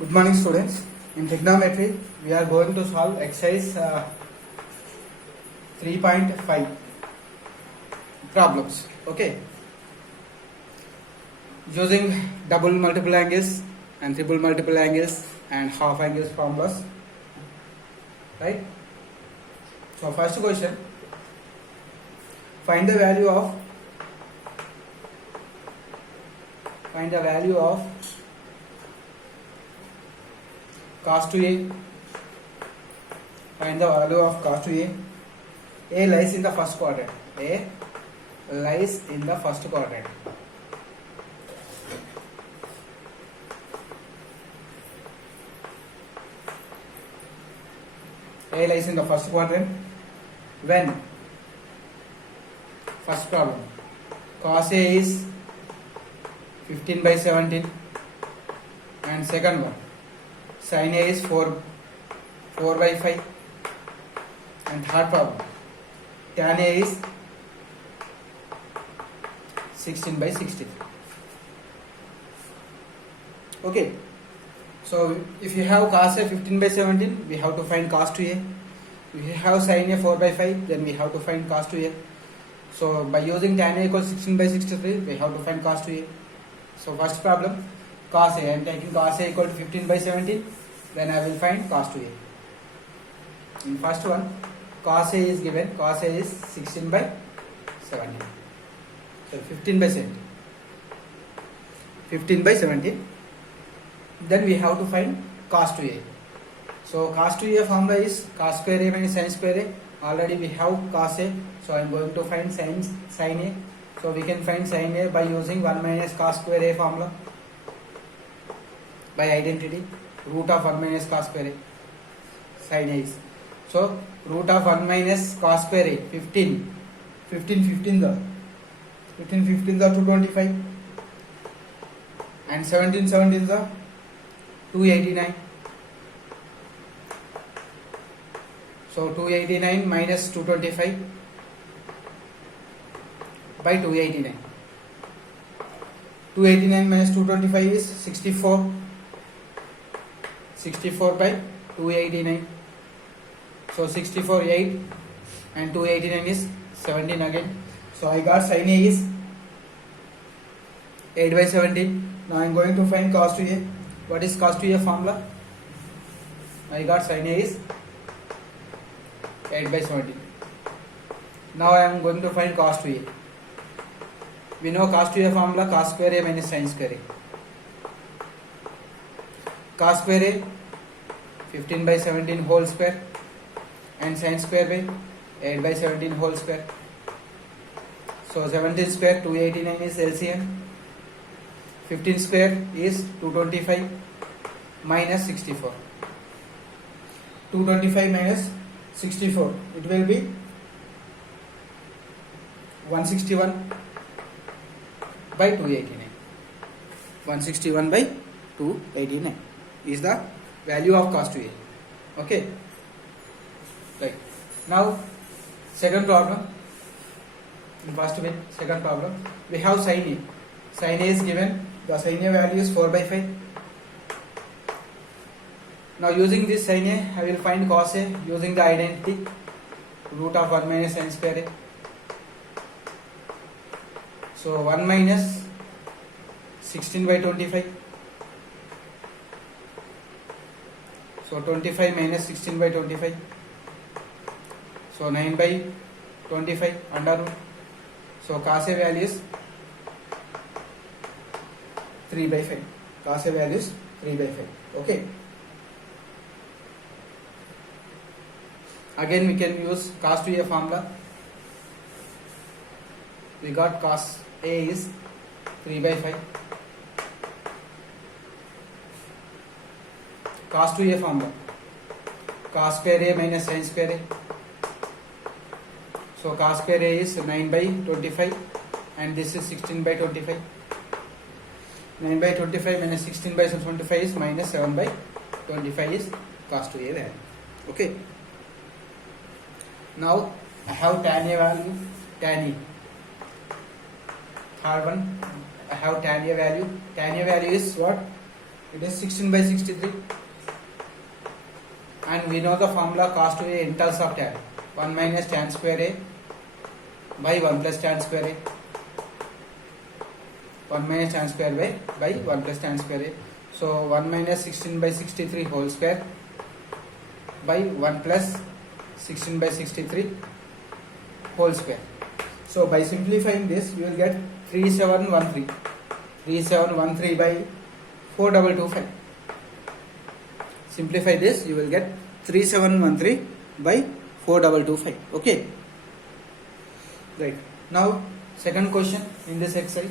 Good morning, students. In trigonometry, we are going to solve exercise 3.5 problems. Okay. Using double multiple angles and triple multiple angles and half angles formulas. Right? So, first question. Find the value of cos 2a. Find the value of cos 2a. A lies in the first quadrant. A lies in the first quadrant. A lies in the first quadrant when, first problem, cos A is 15/17, and second one, sin A is 4/5, and third problem, tan A is 16/60. Okay, so if you have cos A 15/17, we have to find cos 2a. If you have sin A 4/5, then we have to find cos 2a. So by using tan A equals 16/63, we have to find cos 2a. So first problem, cos A, I am taking cos A equal to 15/17, then I will find cos 2a. In first one, cos A is given, cos A is 16/17. So 15/17. Then we have to find cos 2a. So cos 2a formula is cos square A minus sin square A. Already we have cos A, so I am going to find sin A. So we can find sin A by using 1 minus cos square A formula by identity, root of 1 minus cos square A. Sin A is, so root of 1 minus cos square A, 15 15 the 225, and 17 the 289. So 289 minus 225 by 289. 289 minus 225 is 64. 64 by 289. So 64 8 and 289 is 17 again. So I got sin A is 8/17. Now I am going to find cos 2a. What is cos 2a formula? I got sin A is 8/17. Now I am going to find cos 2a. We know cos 2a formula, cos square A minus sin square A. Cos square A 15/17 whole square and sin square by 8/17 whole square. So 17 square 289 is LCM. 15 square is 225 minus 64. 225 minus 64, it will be 161 by 289. 161 by 289 is the value of cos 2a. Okay, right. Now second problem. In first bit, second problem, we have sin A. Sin A is given, the sin A value is 4/5. Now using this sin A, I will find cos A using the identity, root of 1 minus sin square A. So 1 minus 16/25. So 25 minus 16/25. So 9/25 under root. So cos A value is 3/5. Cos A value is 3/5. Okay. Again we can use cos 2a formula. We got cos A is 3/5. Cos 2a formula, cos square A minus sin square A. So cos square A is 9/25 and this is 16/25. 9/25 minus 16/25 is minus 7/25 is cos 2a value. Okay. Now I have tan A value, tan E. Third one, I have tan A value. Tan A value is what? It is 16 by 63. And we know the formula cos 2a in terms of tan. 1 minus tan square a by 1 plus tan square a. 1 minus tan square by 1 plus tan square a. So 1 minus 16 by 63 whole square by 1 plus 16 by 63 whole square. So by simplifying this, you will get 3713. 3713 by 4225. Simplify this, you will get 3713 by 4225. Okay. Right. Now, second question in this exercise.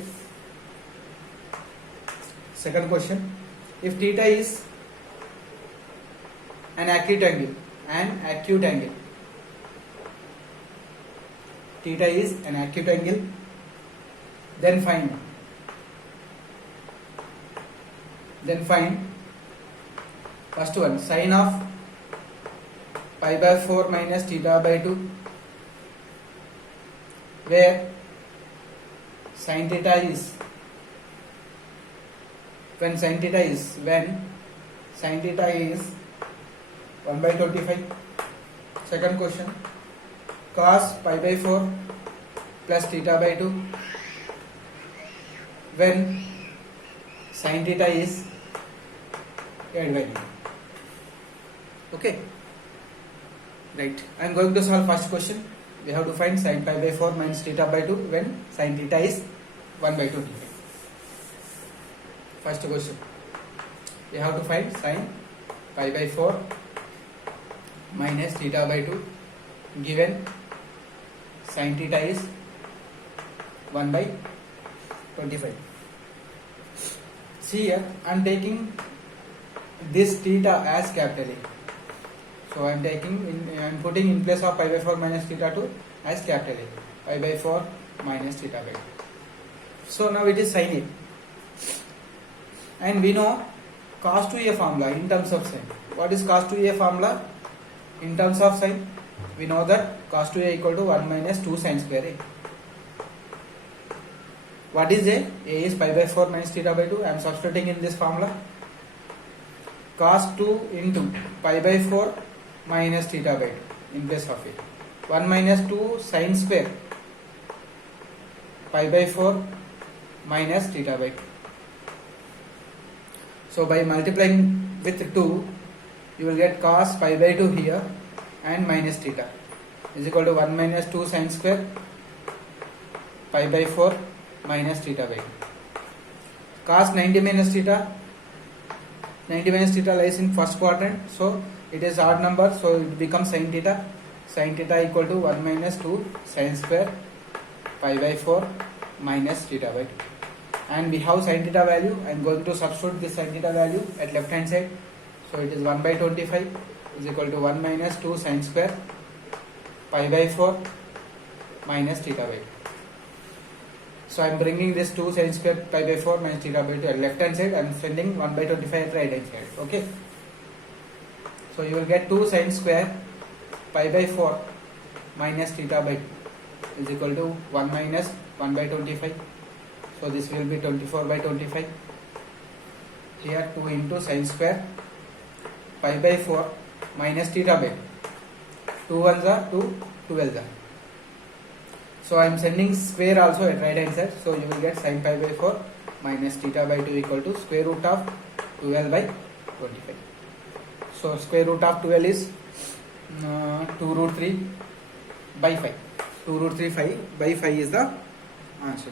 Second question. If theta is an acute angle, theta is an acute angle, then find first one, sine of pi by 4 minus theta by 2, where sin theta is when sin theta is 1 by 25. Second question, cos pi by 4 plus theta by 2, when sin theta is 8 by 9. Okay. Right. I am going to solve first question. We have to find sin pi by 4 minus theta by 2 when sin theta is 1 by 25. First question. We have to find sin pi by 4 minus theta by 2 given sin theta is 1 by 25. See here, I am taking this theta as capital A. So I am putting in place of pi by 4 minus theta 2 as capital A. Pi by 4 minus theta by 2. So now it is sin A. And we know cos 2a formula in terms of sin. What is cos 2a formula in terms of sin? We know that cos 2a equal to 1 minus 2 sin square A. What is A? A is pi by 4 minus theta by 2. I am substituting in this formula. Cos 2 into pi by 4 minus theta by 2 in place of it. 1 minus 2 sin square pi by 4 minus theta by 2. So by multiplying with 2, you will get cos pi by 2 here and minus theta is equal to 1 minus 2 sin square pi by 4 minus theta by 2. Cos 90 minus theta lies in first quadrant, so it is odd number, so it becomes sin theta equal to 1 minus 2 sin square pi by 4 minus theta by 2. And we have sin theta value. I am going to substitute this sin theta value at left hand side. So it is 1 by 25 is equal to 1 minus 2 sin square pi by 4 minus theta by 2. So I am bringing this 2 sin square pi by 4 minus theta by 2 at left hand side and sending 1 by 25 at right hand side. Okay. So you will get 2 sin square pi by 4 minus theta by 2 is equal to 1 minus 1 by 25. So this will be 24 by 25. Here 2 into sin square pi by 4 minus theta by 2. 2 ones are 2, 12 are. So I am sending square also at right hand side. So you will get sin pi by 4 minus theta by 2 equal to square root of 12 by 25. So square root of 12 is 2 root 3 by 5. 2 root 3 5 by 5 is the answer.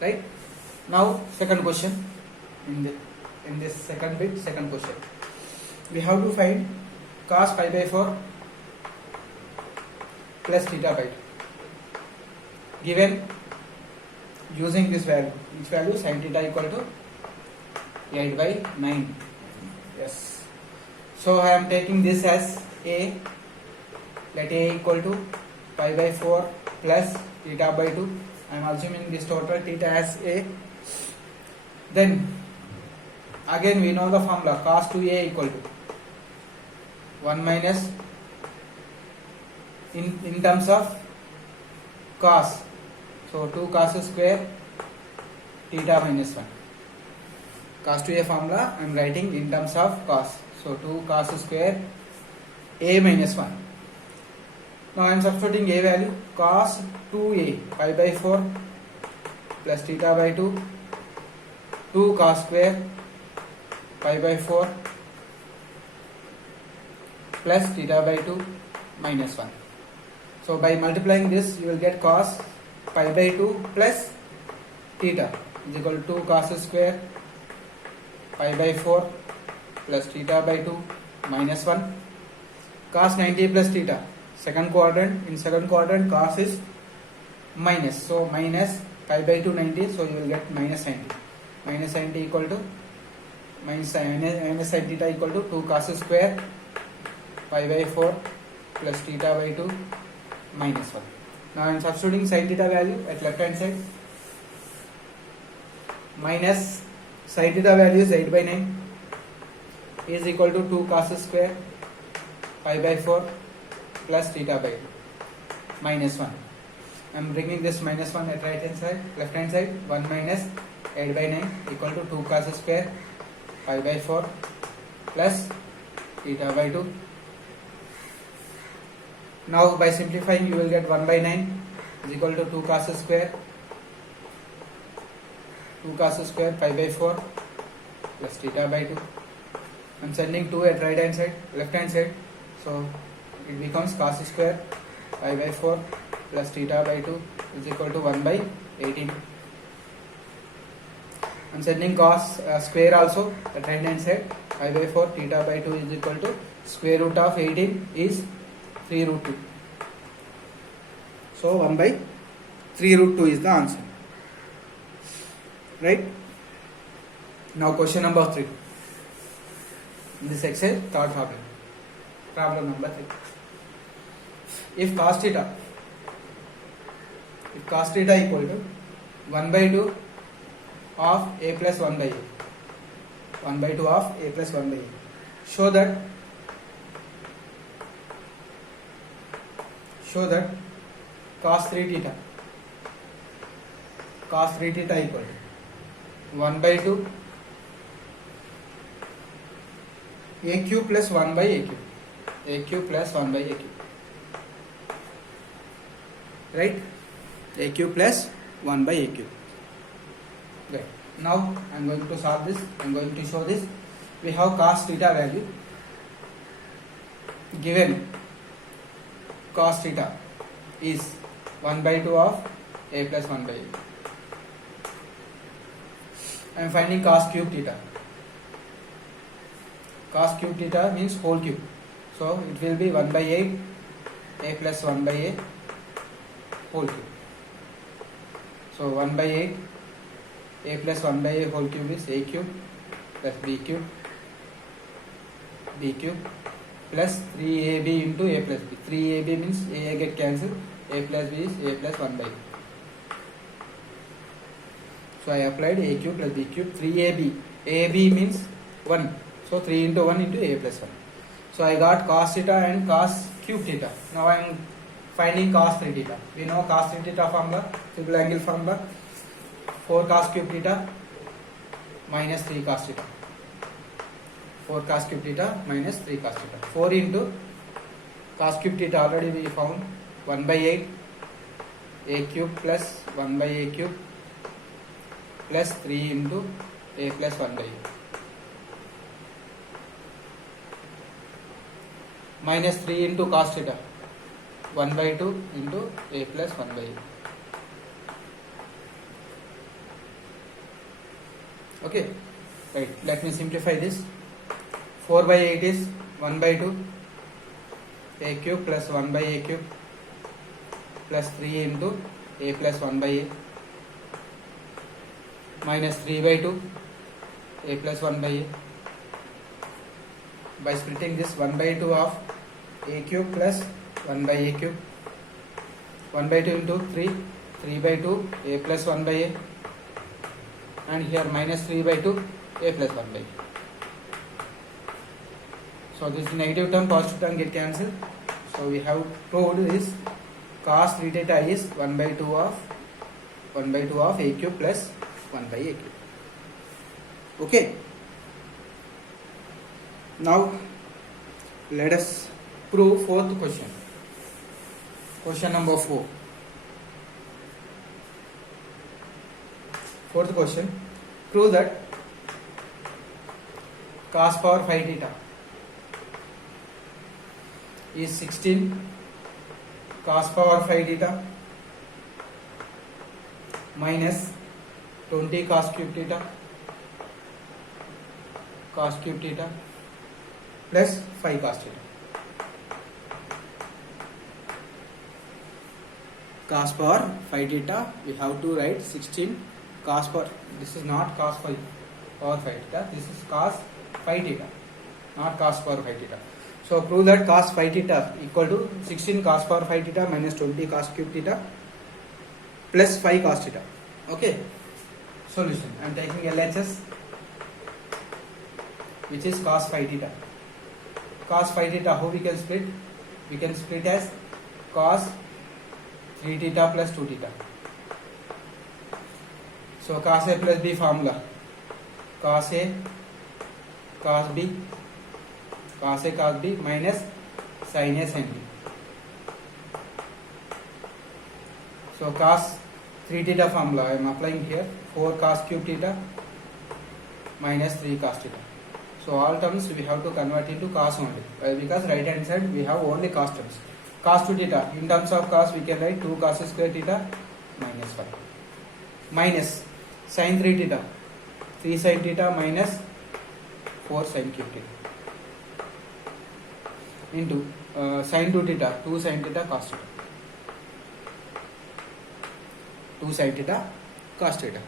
Right? Now second question in this second question. We have to find cos pi by 4 plus theta by 2. Given using this value, which value sin theta equal to 8 by 9. Yes. So I am taking this as A. Let A equal to pi by 4 plus theta by 2. I am assuming this total theta as A. Then again we know the formula cos 2a equal to 1 minus in terms of cos. So 2 cos square theta minus 1. cos 2a formula I am writing in terms of cos. So 2 cos square a minus 1. Now I am substituting a value cos 2a pi by 4 plus theta by 2, 2 cos square pi by 4 plus theta by 2 minus 1. So by multiplying this you will get cos pi by 2 plus theta is equal to 2 cos square pi by 4 plus theta by 2 minus 1. Cos 90 plus theta, second quadrant, in second quadrant cos is minus, so minus pi by 2 90, so you will get minus 90. Minus 90 equal to minus sin theta equal to 2 cos square pi by 4 plus theta by 2 minus 1. Now I am substituting sin theta value at left hand side. Minus sin theta value is 8 by 9 is equal to 2 cos square pi by 4 plus theta by 2 minus 1. I am bringing this minus 1 at right hand side, left hand side. 1 minus 8 by 9 equal to 2 cos square pi by 4 plus theta by 2. Now by simplifying you will get 1 by 9 is equal to 2 cos square pi by 4 plus theta by 2. I am sending 2 at right hand side, left hand side, so it becomes cos square pi by 4 plus theta by 2 is equal to 1 by 18. I am sending cos square also at right hand side. Pi by 4 theta by 2 is equal to square root of 18 is 3 root 2. So 1 by 3 root 2 is the answer. Right? Now question number 3. In this exercise, third problem. Problem number 3. If cos theta equal to 1 by 2 of a plus 1 by a. 1 by 2 of a plus 1 by a. Show that cos 3 theta equal to 1 by 2 a cube plus 1 by a cube. A cube plus 1 by a cube. Right? A cube plus 1 by a cube. Right. Now I am going to solve this. I am going to show this. We have cos theta value. Given cos theta is 1 by 2 of a plus 1 by a. I am finding cos cube theta. Cos cube theta means whole cube. So it will be 1 by 8 a plus 1 by a whole cube. So 1 by 8 a plus 1 by a whole cube is a cube plus b cube plus 3ab into a plus b. 3ab means a get cancelled, a plus b is a plus 1 by a. So I applied a cube plus b cube. 3ab, ab means 1, so 3 into 1 into a plus 1. So I got cos theta and cos cube theta. Now I am finding cos 3 theta. We know cos 3 theta formula, triple angle formula, 4 cos cube theta minus 3 cos theta. 4 cos cube theta minus 3 cos theta. 4 into cos cube theta already we found 1 by 8 a cube plus 1 by a cube plus 3 into a plus 1 by a minus 3 into cos theta 1 by 2 into a plus 1 by a. Okay, right, let me simplify this. 4 by 8 is 1 by 2 a cube plus 1 by a cube plus 3 into a plus 1 by a minus 3 by 2 a plus 1 by a. By splitting this, 1 by 2 of a cube plus 1 by a cube, 1 by 2 into 3, 3 by 2 a plus 1 by a, and here minus 3 by 2 a plus 1 by a. So this negative term, positive term get cancelled. So we have proved is cos 3 theta is 1 by 2 of a cube plus 1 by a cube. Okay. Now let us prove fourth question. Question number 4. Fourth question. Prove that cos power phi theta is 16 cos power phi theta minus 20 cos cube theta plus 5 cos theta. Cos power phi theta, we have to write 16 cos power. This is not cos phi power phi theta. This is cos phi theta, not cos power phi theta. So prove that cos phi theta equal to 16 cos power phi theta minus 20 cos cube theta plus 5 cos theta. Okay. Solution. I am taking LHS, which is cos phi theta. Cos phi theta, how we can split? We can split as cos 3 theta plus 2 theta. So cos A plus B formula. Cos A cos B minus sin A sin B. So cos 3 theta formula I am applying here. 4 cos cube theta minus 3 cos theta. So all terms we have to convert into cos only. Because right hand side we have only cos terms. Cos 2 theta, in terms of cos we can write 2 cos square theta minus 5. Minus sin 3 theta, 3 sin theta minus 4 sin cube theta. Into sin 2 theta, 2 sin theta cos theta. 2 sin theta cos theta.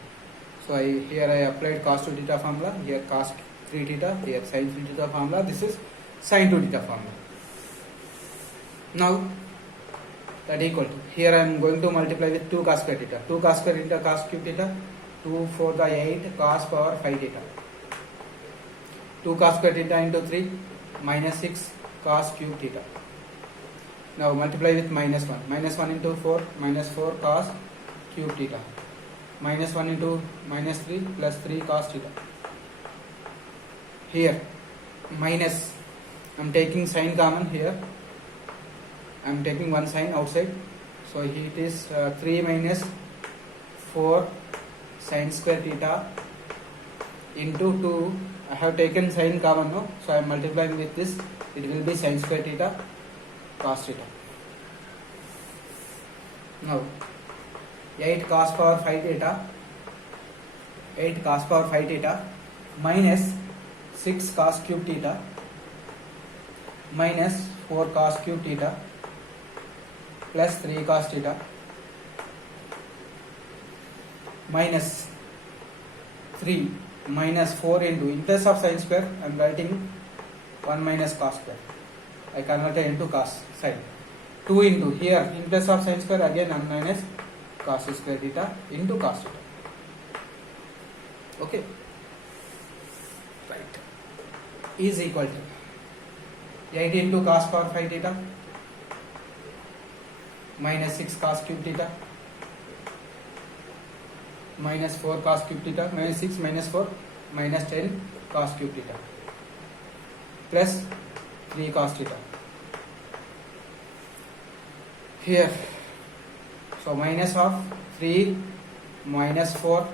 So here I applied cos 2 theta formula, here cos 3 theta, here sin 3 theta formula, this is sin 2 theta formula. Now that equal to, here I am going to multiply with 2 cos square theta, 2 cos square theta cos cube theta, 2 4 the 8 cos power phi theta, 2 cos square theta into 3 minus 6 cos cube theta. Now multiply with minus 1, minus 1 into 4 minus 4 cos cube theta, minus 1 into minus 3 plus 3 cos theta. Here minus, I am taking sin common here, I am taking one sign outside, so it is 3 minus 4 sin square theta into 2. I have taken sin common now, so I am multiplying with this, it will be sin square theta cos theta. Now 8 cos power phi theta, 8 cos power phi theta minus 6 cos cube theta minus 4 cos cube theta plus 3 cos theta minus 3 minus 4 into, in place of sin square I am writing 1 minus cos square, I converted into cos side, 2 into, here in place of sin square again 1 minus cos square theta into cos theta. Okay, right, is equal to 8 into cos power phi theta minus 6 cos cube theta minus 4 cos cube theta, minus 6 minus 4 minus 10 cos cube theta plus 3 cos theta. Here, so minus of 3 minus 4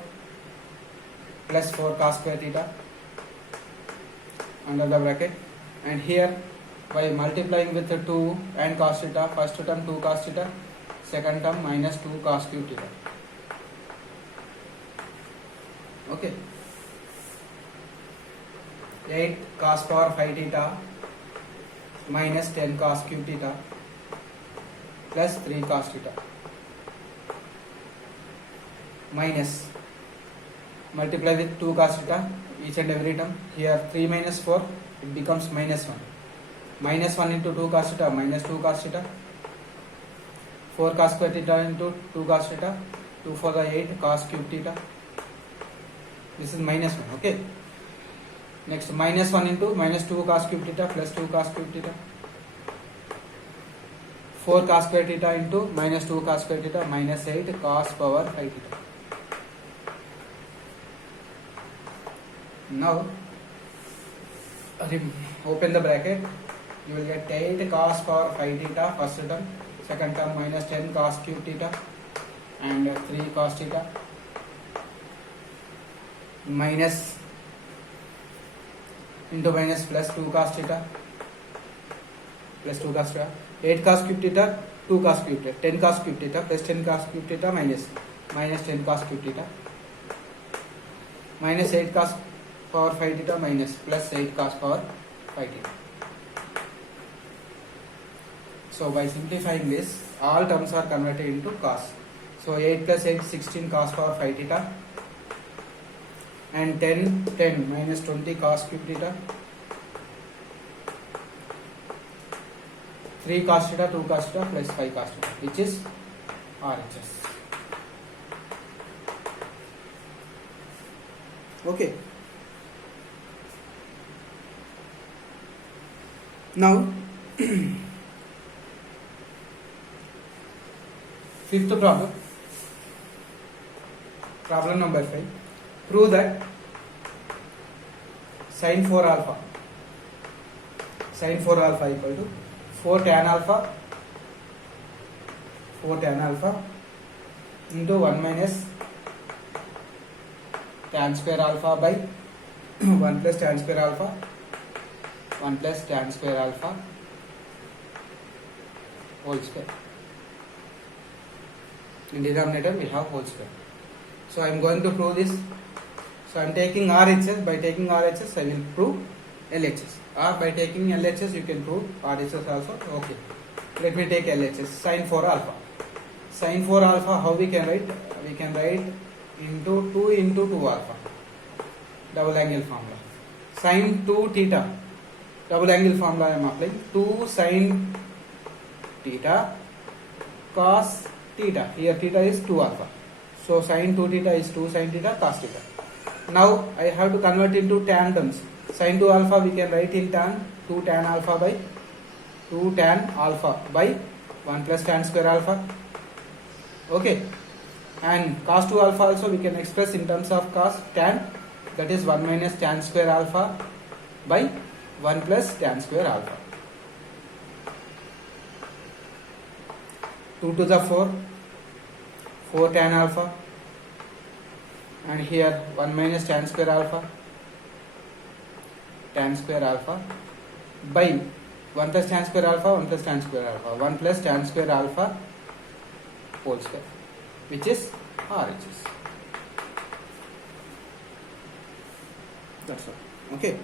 plus 4 cos square theta under the bracket, and here by multiplying with the 2 and cos theta, first term 2 cos theta, second term minus 2 cos cube theta. Okay, 8 cos power phi theta minus 10 cos cube theta plus 3 cos theta minus, multiply with 2 cos theta each and every term. Here 3 minus 4, it becomes minus 1. Minus 1 into 2 cos theta minus 2 cos theta, 4 cos square theta into 2 cos theta, 2 for the 8 cos cube theta. This is minus 1. Okay. Next minus 1 into minus 2 cos cube theta plus 2 cos cube theta, 4 cos square theta into minus 2 cos square theta minus 8 cos power phi theta Now open the bracket, you will get 8 cos power 5 theta first term, second term minus 10 cos cube theta and 3 cos theta minus into minus plus 2 cos theta plus 2 cos theta, 8 cos cube theta, 2 cos cube theta, 10 cos cube theta plus 10 cos cube theta minus 10 cos cube theta minus 8 cos power 5 theta minus plus 8 cos power 5 theta. So by simplifying this, all terms are converted into cos. So 8 plus 8 16 cos power 5 theta and 10 minus 20 cos cube theta, 3 cos theta, 2 cos theta plus 5 cos theta, which is RHS. Okay. Now fifth problem, problem number 5. Prove that sin 4 alpha equal to 4 tan alpha into 1 minus tan square alpha by 1 plus tan square alpha whole square. In denominator we have whole square. So I am going to prove this. So I am taking RHS. By taking RHS I will prove LHS. Or by taking LHS you can prove RHS also. Okay. Let me take LHS. Sin 4 alpha. Sin 4 alpha, how we can write? We can write into 2 into 2 alpha. Double angle formula. Sin 2 theta. Double angle formula I am applying. 2 sin theta cos theta. Here theta is 2 alpha. So sin 2 theta is 2 sin theta cos theta. Now I have to convert into tan terms. Sin 2 alpha we can write in tan 2 tan alpha by 1 plus tan square alpha. Okay. And cos 2 alpha also we can express in terms of cos tan, that is 1 minus tan square alpha by 1 plus tan square alpha. 2 to the 4 tan alpha, and here 1 minus tan square alpha by 1 plus tan square alpha 1 plus tan square alpha whole square, which is RHS. That's all. Okay.